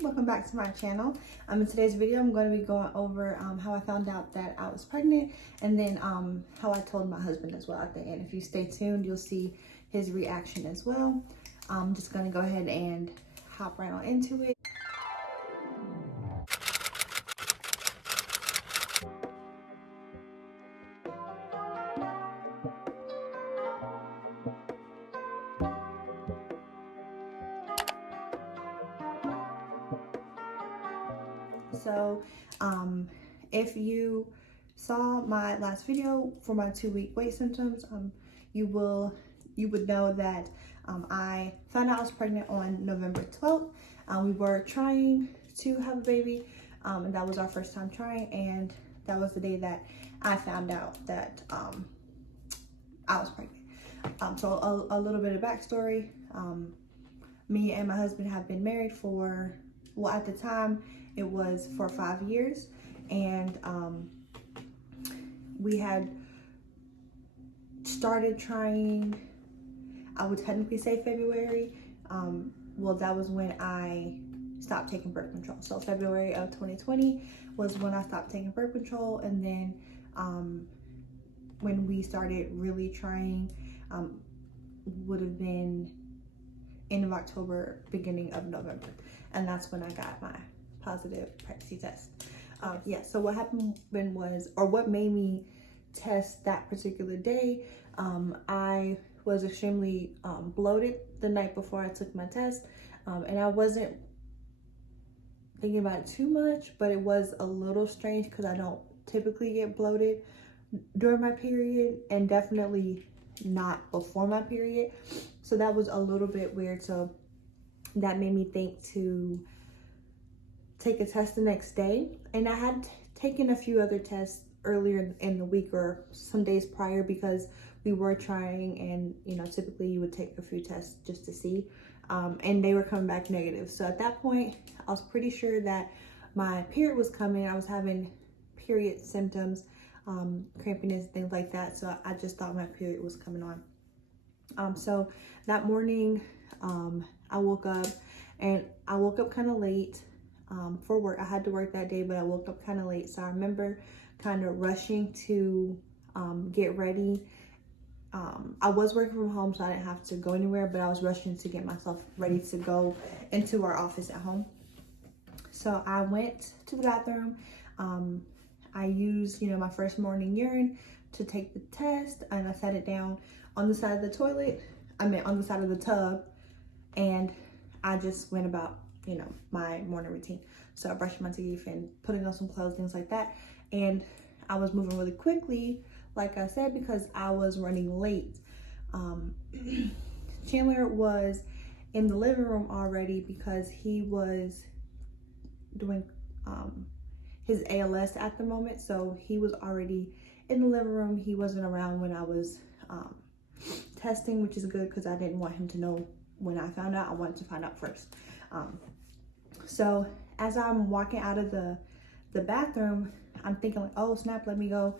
welcome back to my channel. In today's video I'm going to be going over how I found out that I was pregnant, and then how I told my husband as well at the end. If you stay tuned, you'll see his reaction as well. I'm just going to go ahead and hop right on into it. So if you saw my last video for my 2-week wait symptoms, you would know that I found out I was pregnant on November 12th. We were trying to have a baby, and that was our first time trying, and that was the day that I found out that I was pregnant. So a little bit of backstory. Me and my husband have been married for, well, at the time it was for 5 years, and we had started trying, I would technically say February. Well, that was when I stopped taking birth control. So February of 2020 was when I stopped taking birth control, and then when we started really trying would have been end of October, beginning of November, and that's when I got my positive pregnancy test. Yeah, so what happened was, or what made me test that particular day, I was extremely bloated the night before I took my test, and I wasn't thinking about it too much, but it was a little strange because I don't typically get bloated during my period, and definitely not before my period. So that was a little bit weird. So that made me think to take a test the next day, and I had taken a few other tests earlier in the week or some days prior because we were trying, and you know, typically you would take a few tests just to see, and they were coming back negative. So at that point I was pretty sure that my period was coming. I was having period symptoms, crampiness, things like that, so I just thought my period was coming on. So that morning I woke up, and I woke up kind of late for work. I had to work that day, but I woke up kind of late, so I remember kind of rushing to get ready. I was working from home, so I didn't have to go anywhere, but I was rushing to get myself ready to go into our office at home. So I went to the bathroom. I used, you know, my first morning urine to take the test, and I set it down on the side of the toilet, on the side of the tub, and I just went about, you know, my morning routine. So I brushed my teeth and putting on some clothes, things like that. And I was moving really quickly, like I said, because I was running late. Chandler was in the living room already because he was doing his ALS at the moment. So he was already in the living room. He wasn't around when I was testing, which is good because I didn't want him to know when I found out. I wanted to find out first. So as I'm walking out of the bathroom, I'm thinking like, oh snap, let me go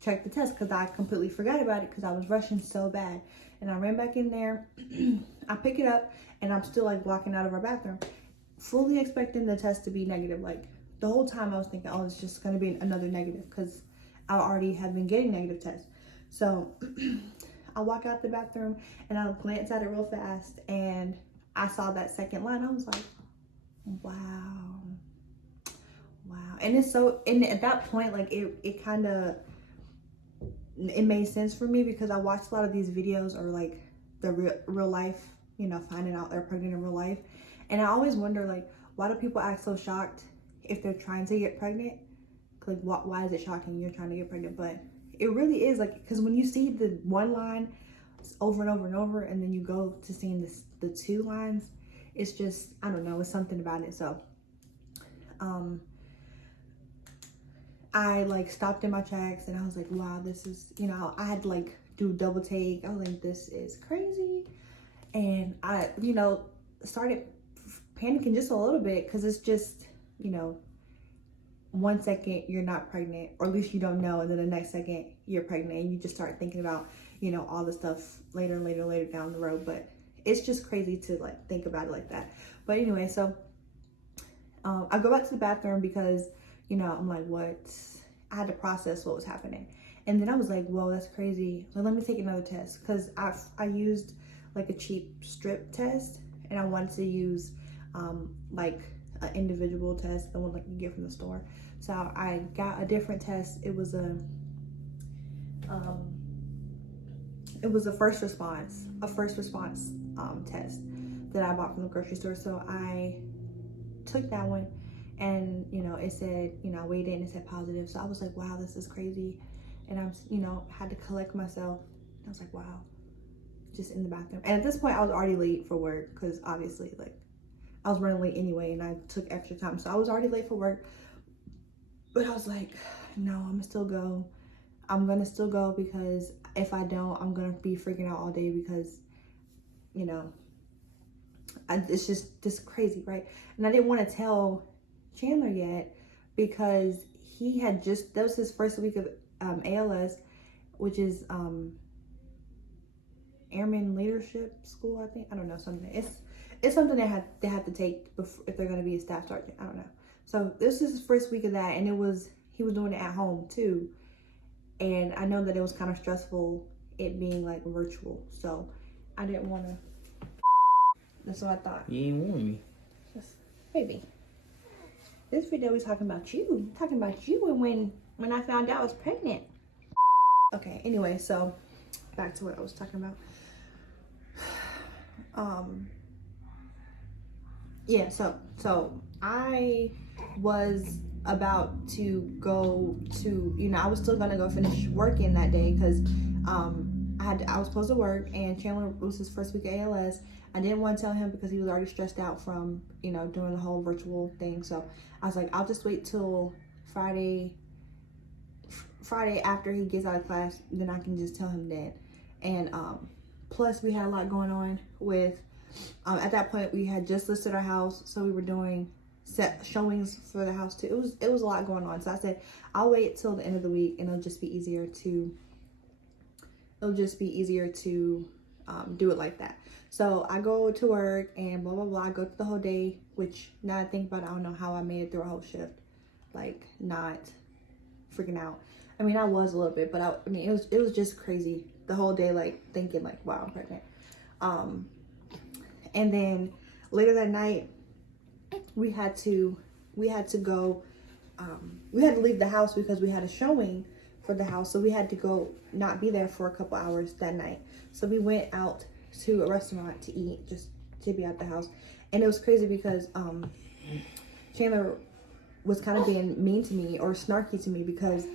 check the test, because I completely forgot about it because I was rushing so bad. And I ran back in there. I pick it up, and I'm still like walking out of our bathroom, fully expecting the test to be negative. Like the whole time I was thinking, oh, it's just going to be another negative, because I already have been getting negative tests. So I walk out the bathroom, and I glance at it real fast, and I saw that second line. I was like, wow. And it's so, and at that point, like it kind of, it made sense for me because I watched a lot of these videos, or like the real life, you know, finding out they're pregnant in real life. And I always wonder, like, why do people act so shocked if they're trying to get pregnant? Like, why is it shocking you're trying to get pregnant? But it really is, like, because when you see the one line over and over and over, and then you go to seeing the two lines, it's just, I don't know, it's something about it. So I like stopped in my tracks, and I was like, wow, this is, you know, I had to like do double take. I was like, this is crazy. And I, you know, started panicking just a little bit, because it's just, you know, 1 second you're not pregnant, or at least you don't know, and then the next second you're pregnant, and you just start thinking about, you know, all the stuff later down the road. But it's just crazy to like think about it like that. But anyway, so I go back to the bathroom because, you know, I'm like, what? I had to process what was happening. And then I was like, whoa, that's crazy. So let me take another test, because I used like a cheap strip test, and I wanted to use like an individual test, the one like you get from the store. So I got a different test. It was a first response test that I bought from the grocery store. So I took that one, and you know, it said, you know, I weighed it and it said positive. So I was like, wow, this is crazy. And I'm, you know, had to collect myself. I was like, wow, just in the bathroom. And at this point I was already late for work, because obviously like I was running late anyway, and I took extra time, so I was already late for work. But I was like, no, I'm gonna still go. I'm gonna still go, because if I don't, I'm gonna be freaking out all day, because, you know, it's just crazy, right? And I didn't want to tell Chandler yet, because he had just, that was his first week of ALS, which is Airman Leadership School, I think. I don't know, something. It's something they have to take before, if they're gonna be a staff sergeant. I don't know. So this is his first week of that, and he was doing it at home too. And I know that it was kind of stressful, it being like virtual. So I didn't want to. That's what I thought. You ain't warn me. Just, baby. This video is talking about you. Talking about you, and when I found out I was pregnant. Okay, anyway, so back to what I was talking about. Yeah, so I was about to go to, you know, I was still gonna go finish working that day, because I was supposed to work, and Chandler was his first week of ALS. I didn't want to tell him because he was already stressed out from, you know, doing the whole virtual thing. So I was like, I'll just wait till Friday after he gets out of class, then I can just tell him then. And plus we had a lot going on with, at that point we had just listed our house, so we were doing set showings for the house too. It was a lot going on. So I said, I'll wait till the end of the week, and it'll just be easier to do it like that. So I go to work and blah blah blah. I go through the whole day, which now I think about it, I don't know how I made it through a whole shift, like not freaking out. I mean, I was a little bit, but I mean, it was just crazy the whole day, like thinking like, wow, I'm pregnant. And then later that night, we had to go. We had to leave the house because we had a showing for the house, so we had to go, not be there for a couple hours that night. So we went out to a restaurant to eat, just to be at the house. And it was crazy because Chandler was kind of being mean to me, or snarky to me, because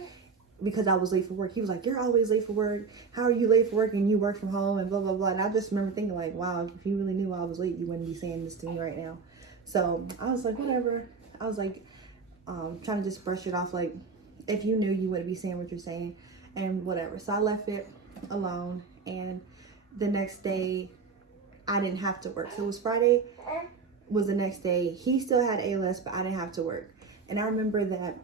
I was late for work. He was like, you're always late for work. How are you late for work and you work from home, and blah blah blah. And I just remember thinking like, wow, if you really knew I was late, you wouldn't be saying this to me right now. So I was like, whatever. I was like, trying to just brush it off, like, if you knew, you wouldn't be saying what you're saying, and whatever. So I left it alone, and the next day I didn't have to work. So it was Friday, was the next day. He still had ALS, but I didn't have to work. And I remember that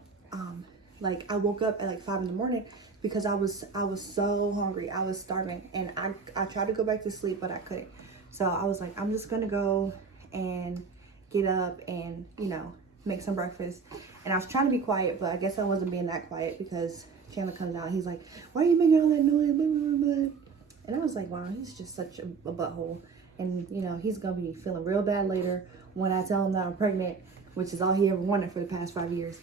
like I woke up at like 5 in the morning because I was so hungry. I was starving, and I tried to go back to sleep, but I couldn't. So I was like, I'm just gonna go and get up and, you know, make some breakfast. And I was trying to be quiet, but I guess I wasn't being that quiet, because Chandler comes out, he's like, why are you making all that noise, blah, blah, blah. And I was like, wow, he's just such a butthole. And, you know, he's gonna be feeling real bad later when I tell him that I'm pregnant, which is all he ever wanted for the past 5 years.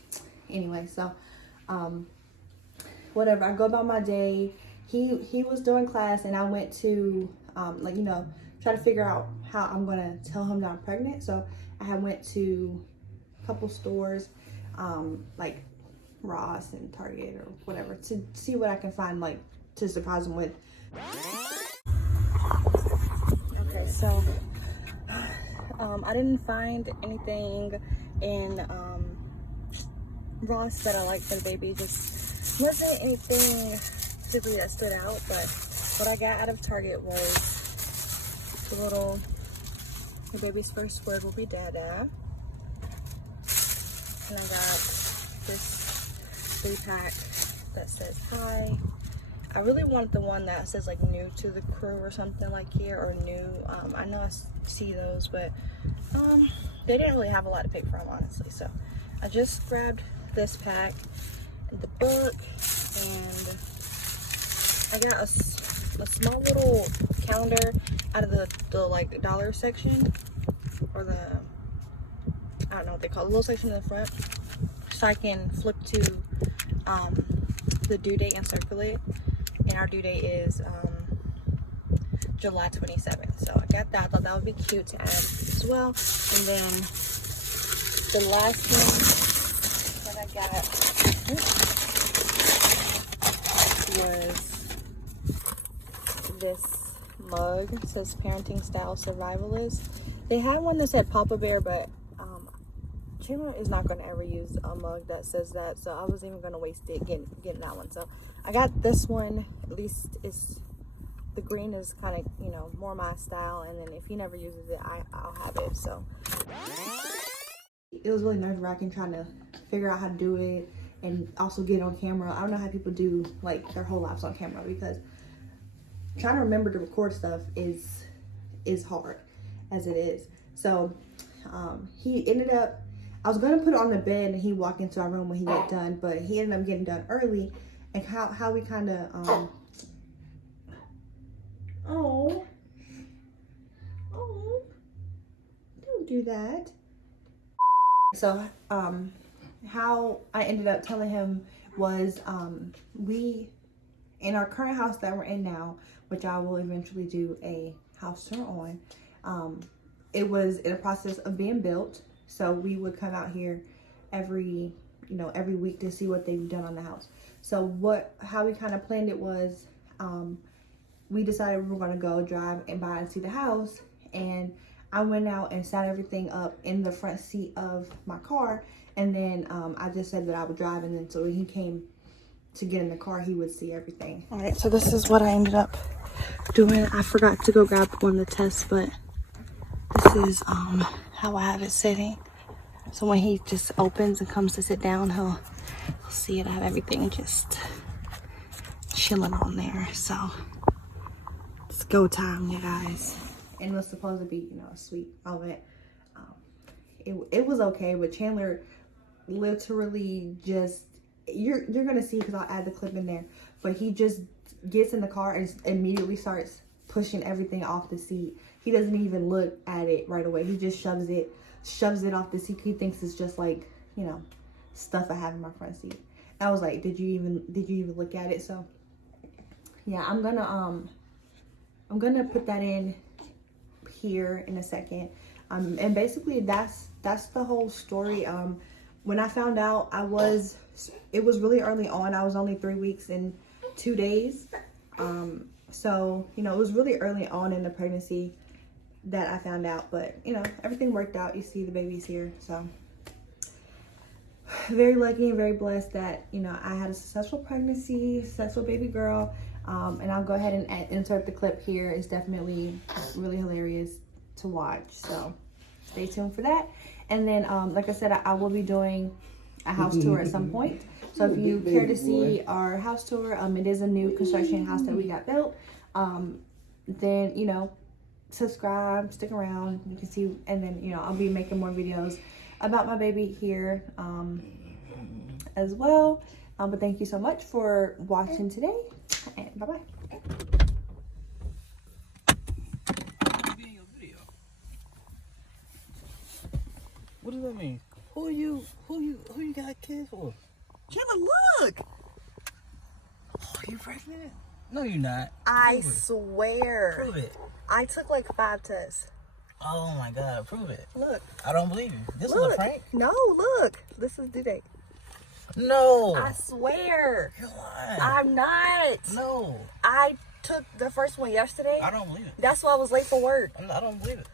Anyway, so whatever, I go about my day. He was doing class, and I went to like, you know, try to figure out how I'm gonna tell him that I'm pregnant. So I went to a couple stores, like Ross and Target or whatever, to see what I can find, like, to surprise him with. Okay, so I didn't find anything in Ross that I liked for the baby. Just wasn't anything particularly that stood out, but what I got out of Target was the baby's first word will be Dada. And I got this 3-pack that says hi. I really wanted the one that says like new to the crew or something like here, or new. I know I see those, but They didn't really have a lot to pick from, honestly. So I just grabbed this pack, the book, and I got a small little calendar out of the like dollar section, or the, I don't know what they call it, the little section in the front, so I can flip to the due date and circulate. And our due date is July 27th. So I got that. I thought that would be cute to add as well. And then the last thing that I got was this mug. It says Parenting Style Survivalist. They had one that said Papa Bear, but Chandler is not going to ever use a mug that says that, so I wasn't even going to waste it getting that one. So I got this one. At least it's, the green is kind of, you know, more my style, and then if he never uses it, I'll have it. So it was really nerve-wracking trying to figure out how to do it and also get it on camera. I don't know how people do like their whole lives on camera, because trying to remember to record stuff is hard as it is. So he ended up, I was gonna put it on the bed and he walked into our room when he got done, but he ended up getting done early. And how we kind of oh, don't do that. So how I ended up telling him was, we, in our current house that we're in now, which I will eventually do a house tour on, it was in a process of being built. So we would come out here every week to see what they've done on the house. So how we kind of planned it was, we decided we were going to go drive and by and see the house. And I went out and set everything up in the front seat of my car. And then I just said that I would drive. And then so when he came to get in the car, he would see everything. All right, so this is what I ended up doing. I forgot to go grab one of the tests, but this is how I have it sitting. So when he just opens and comes to sit down, he'll see it. I have everything just chilling on there. So it's go time, you guys. And it was supposed to be, you know, a sweet moment. It was okay, but Chandler literally just, you're gonna see, because I'll add the clip in there, but he just gets in the car and immediately starts pushing everything off the seat. He doesn't even look at it right away. He just shoves it off the seat. He thinks it's just like, you know, stuff I have in my front seat. And I was like, did you even look at it? So yeah, I'm gonna put that in here in a second. And basically that's the whole story. When I found out, it was really early on. I was only 3 weeks and 2 days. So, you know, it was really early on in the pregnancy that I found out, but you know, everything worked out. You see the baby's here. So very lucky and very blessed that, you know, I had a successful pregnancy, successful baby girl. And I'll go ahead and insert the clip here. It's definitely really hilarious to watch. So stay tuned for that. And then, like I said, I will be doing a house tour at some point. So if you care to see our house tour, it is a new construction house that we got built. Then, you know, subscribe, stick around. You can see, and then, you know, I'll be making more videos about my baby here as well. But thank you so much for watching today, and bye-bye. What does that mean? Who you got kids for? Chandler, look! Oh, you pregnant? No, you're not. I swear. Prove it. I took like 5 tests. Oh my God, prove it. Look. I don't believe you. This Look. is a prank? No, look. This is due date. No. I swear. You're lying. I'm not. No. I took the first one yesterday. I don't believe it. That's why I was late for work. I don't believe it.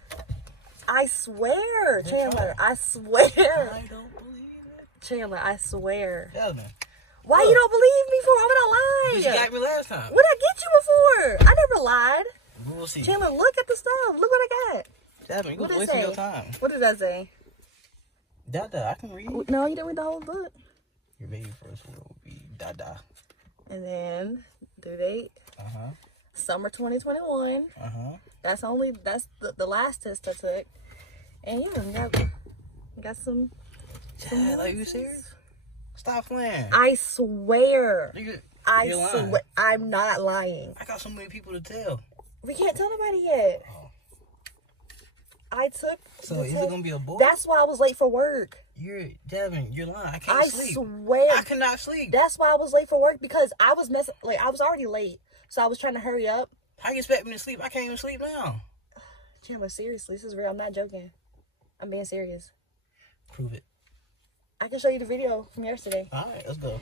I swear, Good Chandler. try. I swear. I don't believe it. Chandler, I swear. Jasmine. Why you don't believe me for? I'm gonna lie. You got me last time. What did I get you before? I never lied. We will see. Chandler, look at the stuff. Look what I got. Jasmine, you're What did it wasting say? your time. What did that say? Dada, I can read. No, you didn't read the whole book. Your baby first will be Dada. And then due date. Uh-huh. Summer 2021. Uh-huh. That's the last test I took. And got some. Chad, are you serious? Stop playing. I swear. You're I lying. swear. I'm not lying. I got so many people to tell. We can't tell nobody yet. Oh. I took. So is it gonna be a boy? That's why I was late for work. Jasmine, you're lying. I can't sleep. I swear. I cannot sleep. That's why I was late for work, because I was I was already late. So I was trying to hurry up. How you expect me to sleep? I can't even sleep now. Chandler, seriously, this is real. I'm not joking. I'm being serious. Prove it. I can show you the video from yesterday. All right, let's go.